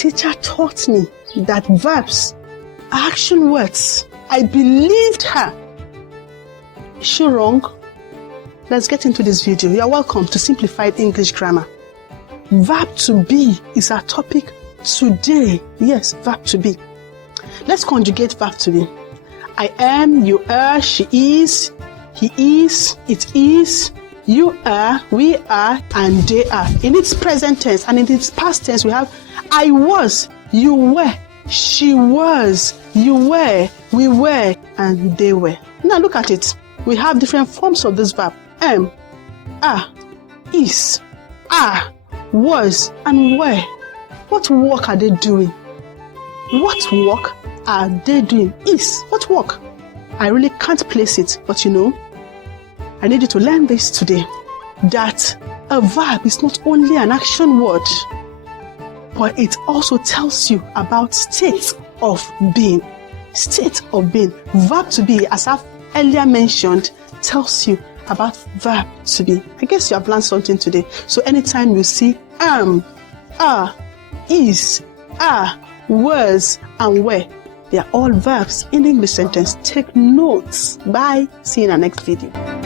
teacher taught me that verbs are action words. I believed her. Is she wrong? Let's get into this video. You are welcome to Simplified English Grammar. Verb to be is our topic today. Yes, verb to be. Let's conjugate verb to be. I am, you are, she is, he is, it is, you are, we are, and they are. In its present tense and in its past tense, we have I was, you were, she was, you were, we were, and they were. Now look at it. We have different forms of this verb. Am, are, is, are, was, and were. What work are they doing? What work are they doing? Is. What work? I really can't place it, but you know, I need you to learn this today. That a verb is not only an action word, but it also tells you about state of being. State of being. Verb to be, as I've earlier mentioned, tells you about verb to be. I guess you have learned something today. So anytime you see am, are, is, are, was, and were, they are all verbs in the English sentence. Take notes. Bye. See you in our next video.